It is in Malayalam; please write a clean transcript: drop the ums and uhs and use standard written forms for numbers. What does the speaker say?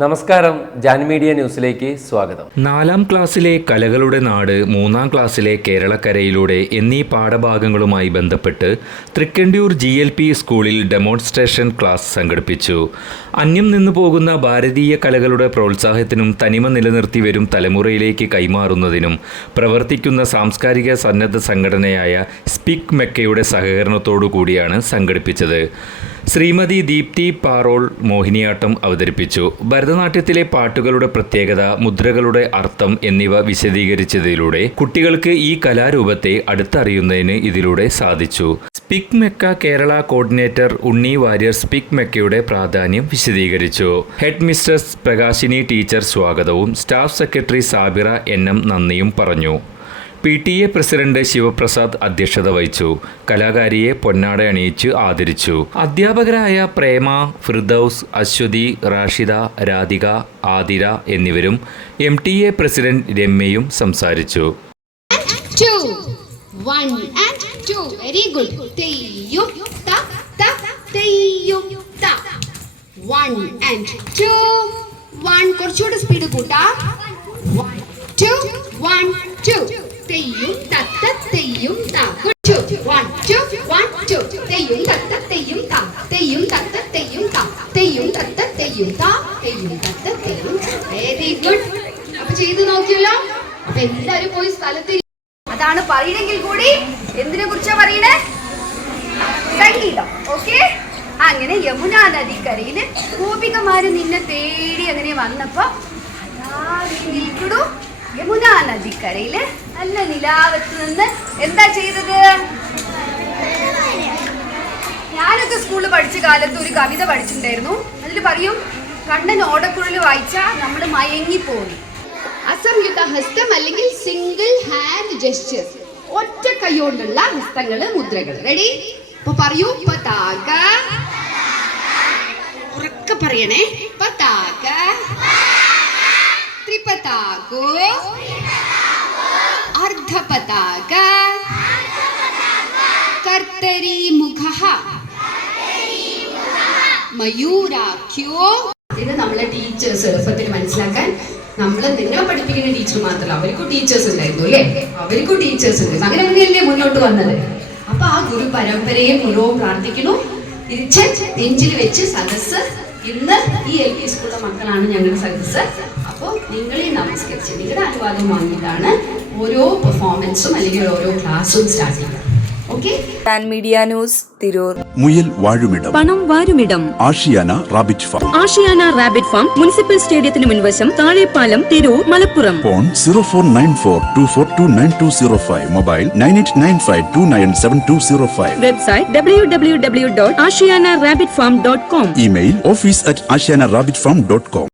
നമസ്കാരം, ജാൻ മീഡിയ ന്യൂസിലേക്ക് സ്വാഗതം. 4ാം ക്ലാസ്സിലെ കലകളുടെ നാട്, 3ാം ക്ലാസ്സിലെ കേരളക്കരയിലൂടെ എന്നീ പാഠഭാഗങ്ങളുമായി ബന്ധപ്പെട്ട് തൃക്കണ്ടിയൂർ GLP സ്കൂളിൽ ഡെമോൺസ്ട്രേഷൻ ക്ലാസ് സംഘടിപ്പിച്ചു. അന്യം നിന്നു പോകുന്ന ഭാരതീയ കലകളുടെ പ്രോത്സാഹനത്തിനും തനിമ നിലനിർത്തി വരും തലമുറയിലേക്ക് കൈമാറുന്നതിനും പ്രവർത്തിക്കുന്ന സാംസ്കാരിക സന്നദ്ധ സംഘടനയായ സ്പിക് മെക്കയുടെ സഹകരണത്തോടു കൂടിയാണ് സംഘടിപ്പിച്ചത്. ശ്രീമതി ദീപ്തി പാറോൾ മോഹിനിയാട്ടം അവതരിപ്പിച്ചു. ഭരതനാട്യത്തിലെ പാട്ടുകളുടെ പ്രത്യേകത, മുദ്രകളുടെ അർത്ഥം എന്നിവ വിശദീകരിച്ചതിലൂടെ കുട്ടികൾക്ക് ഈ കലാരൂപത്തെ അടുത്തറിയുന്നതിന് ഇതിലൂടെ സാധിച്ചു. സ്പിക് മെക്ക കേരള കോർഡിനേറ്റർ ഉണ്ണി വാര്യർ സ്പിക് മെക്കയുടെ പ്രാധാന്യം വിശദീകരിച്ചു. ഹെഡ് മിസ്ട്രസ് പ്രകാശിനി ടീച്ചർ സ്വാഗതവും സ്റ്റാഫ് സെക്രട്ടറി സാബിറ NM നന്ദിയും പറഞ്ഞു. PTA പ്രസിഡന്റ് ശിവപ്രസാദ് അധ്യക്ഷത വഹിച്ചു. കലാകാരിയെ പൊന്നാട അണിയിച്ച് ആദരിച്ചു. അധ്യാപകരായ പ്രേമ, ഫിർദൌസ്, അശ്വതി, റാഷിദ, രാധിക, ആതിര എന്നിവരും MTA പ്രസിഡന്റ് രമ്യയും സംസാരിച്ചു. 2 1 and 2 very good. തെയ്യും ത ത തെയ്യും ത 1 and 2 1 കുറച്ചുകൂടി സ്പീഡ് കൂട്ടാ 1 2 1 2 തെയ്യും തത്ത തെയ്യും ത 2 1 2 1 2 തെയ്യും തത്ത തെയ്യും ത തെയ്യും തത്ത തെയ്യും ത തെയ്യും തത്ത തെയ്യും ത തെയ്യും തത്ത തെയ്യും വെരി ഗുഡ്. അപ്പൊ ചെയ്തു നോക്കിയല്ലോ. അപ്പൊ എല്ലാവരും പോയി സ്ഥലത്ത് അതാണ് പറയണെങ്കിൽ കൂടി എന്തിനെ കുറിച്ചാ പറയണേ? സംഗീതം. ഓക്കെ. അങ്ങനെ യമുനാ നദിക്കരയില് ഗോപികമാര് നിന്നെ തേടി അങ്ങനെ വന്നപ്പോ യമുനാ നദിക്കരയില് നല്ല നിലാവത്ത് നിന്ന് എന്താ ചെയ്തത്? ഞാനൊക്കെ സ്കൂളിൽ പഠിച്ച കാലത്ത് ഒരു കവിത പഠിച്ചിട്ടുണ്ടായിരുന്നു. അതിൽ പറയും, കണ്ണൻ ഓടക്കുഴൽ വായിച്ചാ നമ്മൾ മയങ്ങിപ്പോയി. അസംയുക്ത ഹസ്തം അല്ലെങ്കിൽ സിംഗിൾ ഹാൻഡ് ജെസ്ചർ, ഒറ്റ കൈകൊണ്ടുള്ള ഹസ്തങ്ങള്, മുദ്രകൾ. റെഡി? അപ്പൊ പറയൂ. പതാക. ഉറക്കെ പറയണേ. പതാക, ത്രിപതാകോ, അർദ്ധപതാക, കർത്തരി മുഖഃ, മയൂരാഖ്യോ. ഇത് നമ്മളെ ടീച്ചേഴ്സ് എളുപ്പത്തിൽ മനസ്സിലാക്കാൻ നമ്മൾ നിന്നെ പഠിപ്പിക്കുന്ന ടീച്ചർ മാത്രമല്ല, അവർക്കും ടീച്ചേഴ്സ് ഉണ്ടായിരുന്നു അല്ലേ? അവർക്കും ടീച്ചേഴ്സ് ഉണ്ട്. അങ്ങനെ അങ്ങനെയല്ലേ മുന്നോട്ട് വന്നത്. അപ്പൊ ആ ഗുരു പരമ്പരയെ മുഴുവൻ പ്രാർത്ഥിക്കുന്നു. തിരിച്ച് നെഞ്ചിൽ വെച്ച് സദസ്സ്. ഇന്ന് ഈ LP സ്കൂളിലെ മക്കളാണ് ഞങ്ങളുടെ സദസ്സ്. അപ്പോൾ നിങ്ങളെ നമസ്കരിച്ച് നിങ്ങളുടെ അനുവാദം വാങ്ങിയിട്ടാണ് ഓരോ പെർഫോമൻസും അല്ലെങ്കിൽ ഓരോ ക്ലാസ്സും സ്റ്റാർട്ട് ചെയ്യുന്നത്. Okay. Jan media news, Tirur. മുയൽ വാഴുമിടം, പണം വാരുമിടം. Ashiyana rabbit farm. Ashiyana rabbit farm municipal സ്റ്റേഡിയത്തിന് മുൻവശം, Thazhepalam, Tirur, Malappuram. Phone 049424290205. Mobile 9895297205. Website www.ashiyanarabbitfarm.com. Email office@ashiyanarabbitfarm.com.